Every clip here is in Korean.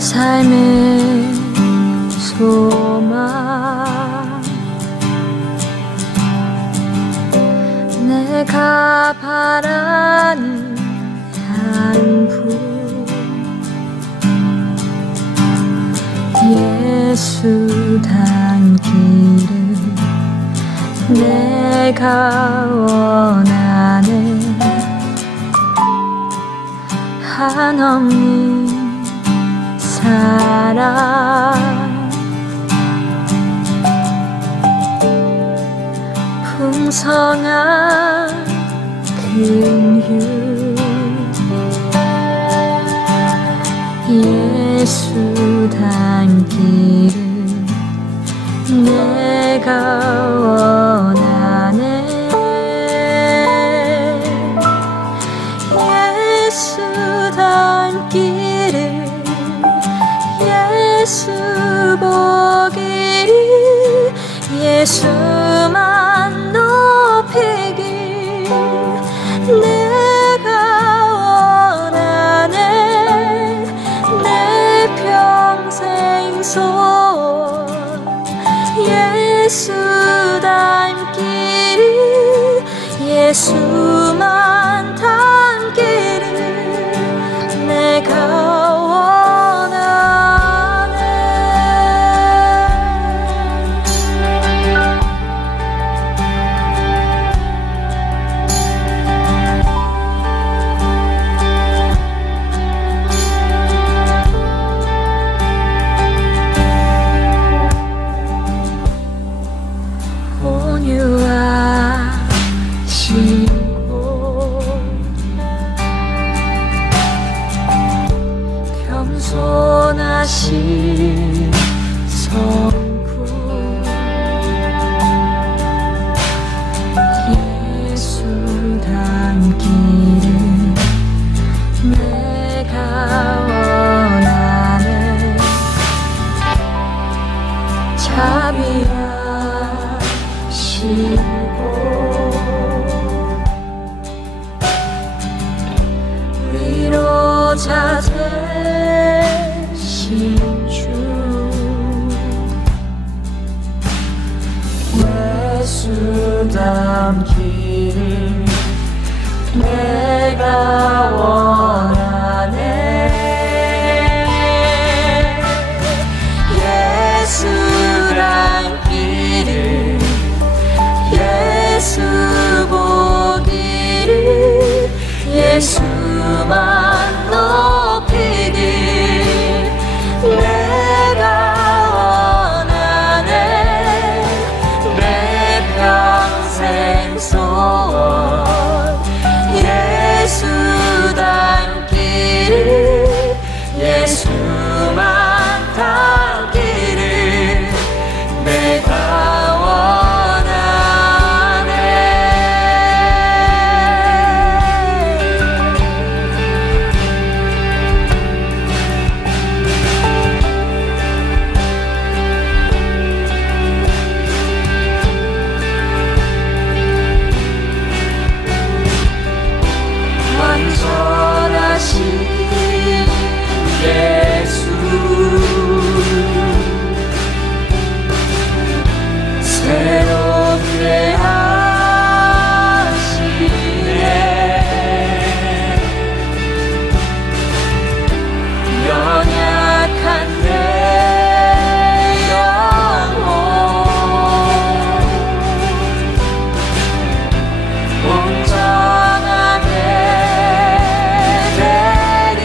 삶의 소망 내가 바라는 한분 예수 닮기를 내가 원하네 한없는 사랑 풍성한 긍휼 예수 닮기를 내가 원하네 예수 닮기를 예수 보기를 예수만 높이길 내가 원하네 내 평생 소원 예수 닮기를 예수만 닮기를 내가 겸손하신 성품 예수 닮기를 내가 원하네 자비하시고 위로자 주 예수 닮기를 내가 원하네 예수 닮기를 예수 보기를 예수만 높이길 내가 원하네 내 평생 소원 예수 닮기를 예수만 닮기를 내가 원하네 완전하신 예수 새롭게 하시네 연약한 내 영혼 온전하게 되리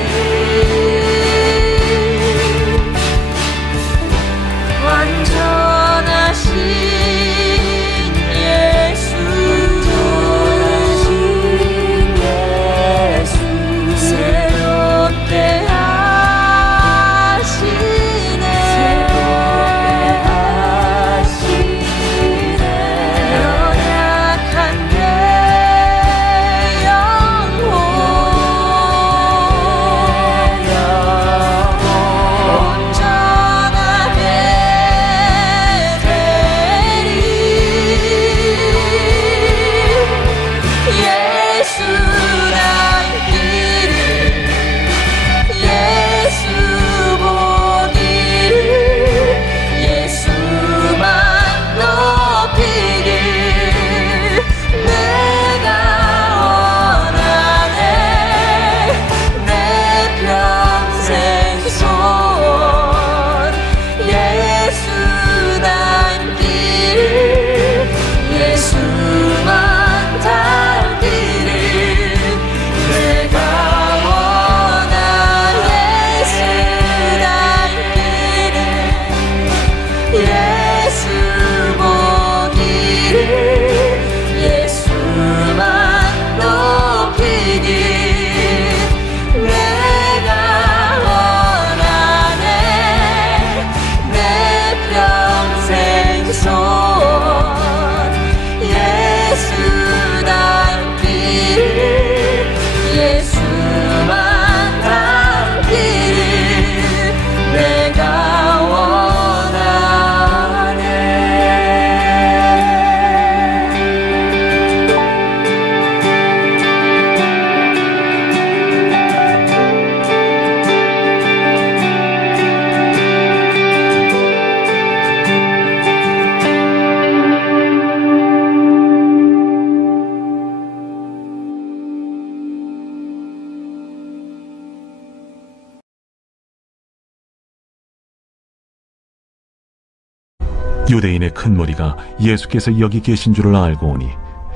유대인의 큰 무리가 예수께서 여기 계신 줄을 알고 오니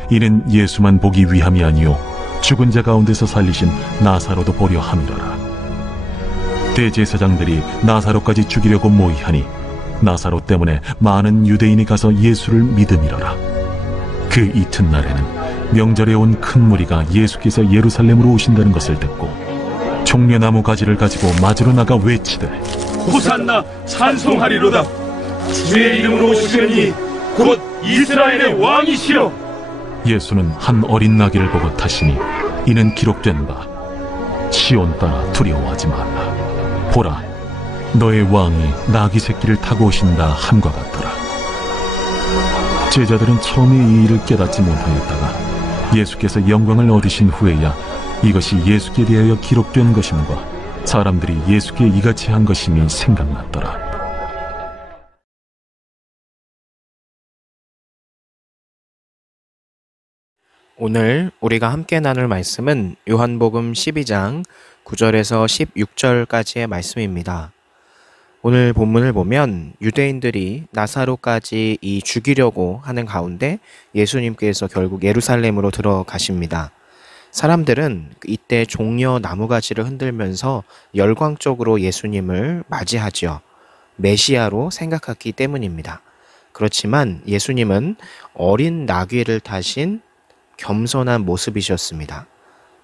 이는 예수만 보기 위함이 아니요 죽은 자 가운데서 살리신 나사로도 보려 함이로라. 대제사장들이 나사로까지 죽이려고 모의하니 나사로 때문에 많은 유대인이 가서 예수를 믿음이로라. 그 이튿날에는 명절에 온 큰 무리가 예수께서 예루살렘으로 오신다는 것을 듣고 종려나무 가지를 가지고 맞으러 나가 외치되 호산나 찬송하리로다. 주의 이름으로 오시려니 곧 이스라엘의 왕이시여. 예수는 한 어린 나귀를 보고 타시니 이는 기록된 바 시온 따라 두려워하지 말라. 보라, 너의 왕이 나귀 새끼를 타고 오신다 함과 같더라. 제자들은 처음에 이 일을 깨닫지 못하였다가 예수께서 영광을 얻으신 후에야 이것이 예수께 대하여 기록된 것임과 사람들이 예수께 이같이 한 것임이 생각났더라. 오늘 우리가 함께 나눌 말씀은 요한복음 12장 9절에서 16절까지의 말씀입니다. 오늘 본문을 보면 유대인들이 나사로까지 죽이려고 하는 가운데 예수님께서 결국 예루살렘으로 들어가십니다. 사람들은 이때 종려 나무가지를 흔들면서 열광적으로 예수님을 맞이하지요. 메시아로 생각했기 때문입니다. 그렇지만 예수님은 어린 나귀를 타신 겸손한 모습이셨습니다.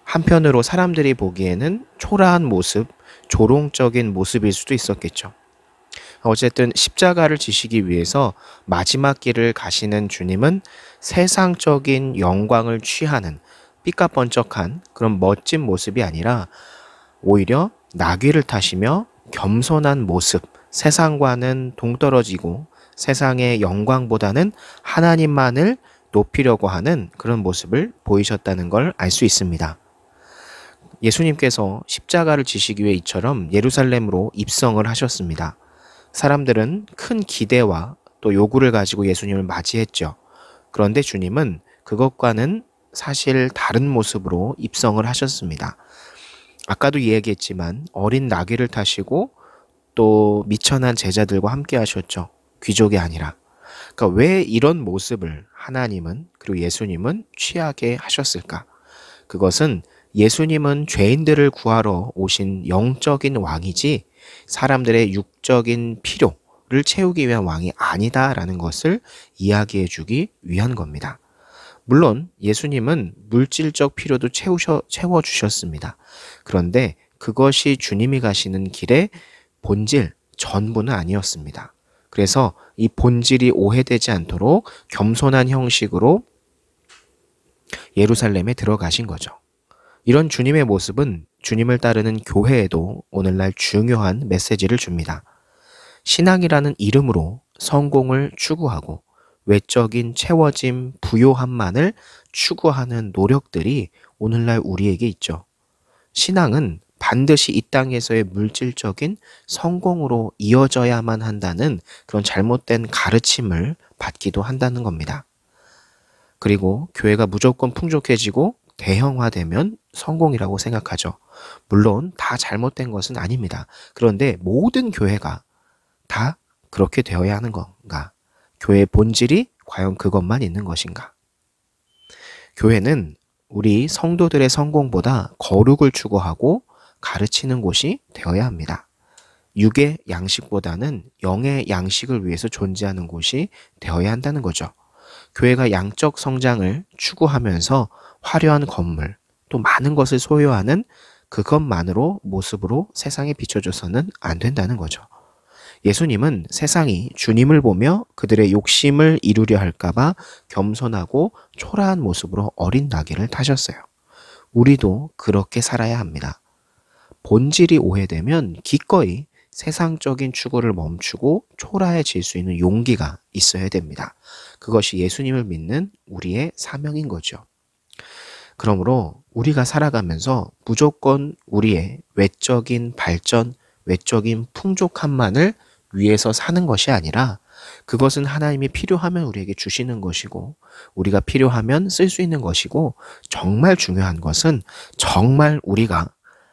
한편으로 사람들이 보기에는 초라한 모습, 조롱적인 모습일 수도 있었겠죠. 어쨌든 십자가를 지시기 위해서 마지막 길을 가시는 주님은 세상적인 영광을 취하는 삐까번쩍한 그런 멋진 모습이 아니라 오히려 나귀를 타시며 겸손한 모습, 세상과는 동떨어지고 세상의 영광보다는 하나님만을 높이려고 하는 그런 모습을 보이셨다는 걸 알 수 있습니다. 예수님께서 십자가를 지시기 위해 이처럼 예루살렘으로 입성을 하셨습니다. 사람들은 큰 기대와 또 요구를 가지고 예수님을 맞이했죠. 그런데 주님은 그것과는 사실 다른 모습으로 입성을 하셨습니다. 아까도 이야기했지만 어린 나귀를 타시고 또 미천한 제자들과 함께 하셨죠. 귀족이 아니라. 그러니까 왜 이런 모습을 하나님은 그리고 예수님은 취하게 하셨을까? 그것은 예수님은 죄인들을 구하러 오신 영적인 왕이지 사람들의 육적인 필요를 채우기 위한 왕이 아니다라는 것을 이야기해 주기 위한 겁니다. 물론 예수님은 물질적 필요도 채워주셨습니다. 그런데 그것이 주님이 가시는 길의 본질, 전부는 아니었습니다. 그래서 이 본질이 오해되지 않도록 겸손한 형식으로 예루살렘에 들어가신 거죠. 이런 주님의 모습은 주님을 따르는 교회에도 오늘날 중요한 메시지를 줍니다. 신앙이라는 이름으로 성공을 추구하고 외적인 채워짐, 부요함만을 추구하는 노력들이 오늘날 우리에게 있죠. 신앙은 반드시 이 땅에서의 물질적인 성공으로 이어져야만 한다는 그런 잘못된 가르침을 받기도 한다는 겁니다. 그리고 교회가 무조건 풍족해지고 대형화되면 성공이라고 생각하죠. 물론 다 잘못된 것은 아닙니다. 그런데 모든 교회가 다 그렇게 되어야 하는 건가? 교회의 본질이 과연 그것만 있는 것인가? 교회는 우리 성도들의 성공보다 거룩을 추구하고 가르치는 곳이 되어야 합니다. 육의 양식보다는 영의 양식을 위해서 존재하는 곳이 되어야 한다는 거죠. 교회가 양적 성장을 추구하면서 화려한 건물, 또 많은 것을 소유하는 그것만으로 모습으로 세상에 비춰줘서는 안 된다는 거죠. 예수님은 세상이 주님을 보며 그들의 욕심을 이루려 할까봐 겸손하고 초라한 모습으로 어린 나귀를 타셨어요. 우리도 그렇게 살아야 합니다. 본질이 오해되면 기꺼이 세상적인 추구를 멈추고 초라해질 수 있는 용기가 있어야 됩니다. 그것이 예수님을 믿는 우리의 사명인 거죠. 그러므로 우리가 살아가면서 무조건 우리의 외적인 발전, 외적인 풍족함만을 위해서 사는 것이 아니라 그것은 하나님이 필요하면 우리에게 주시는 것이고 우리가 필요하면 쓸 수 있는 것이고 정말 중요한 것은 정말 우리가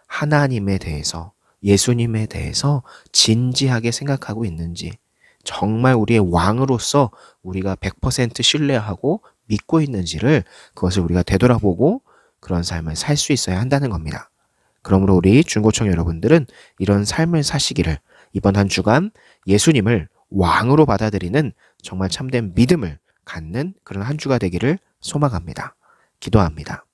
하나님에 대해서 예수님에 대해서 진지하게 생각하고 있는지 정말 우리의 왕으로서 우리가 100% 신뢰하고 믿고 있는지를 그것을 우리가 되돌아보고 그런 삶을 살 수 있어야 한다는 겁니다. 그러므로 우리 중고청 여러분들은 이런 삶을 사시기를 이번 한 주간 예수님을 왕으로 받아들이는 정말 참된 믿음을 갖는 그런 한 주가 되기를 소망합니다. 기도합니다.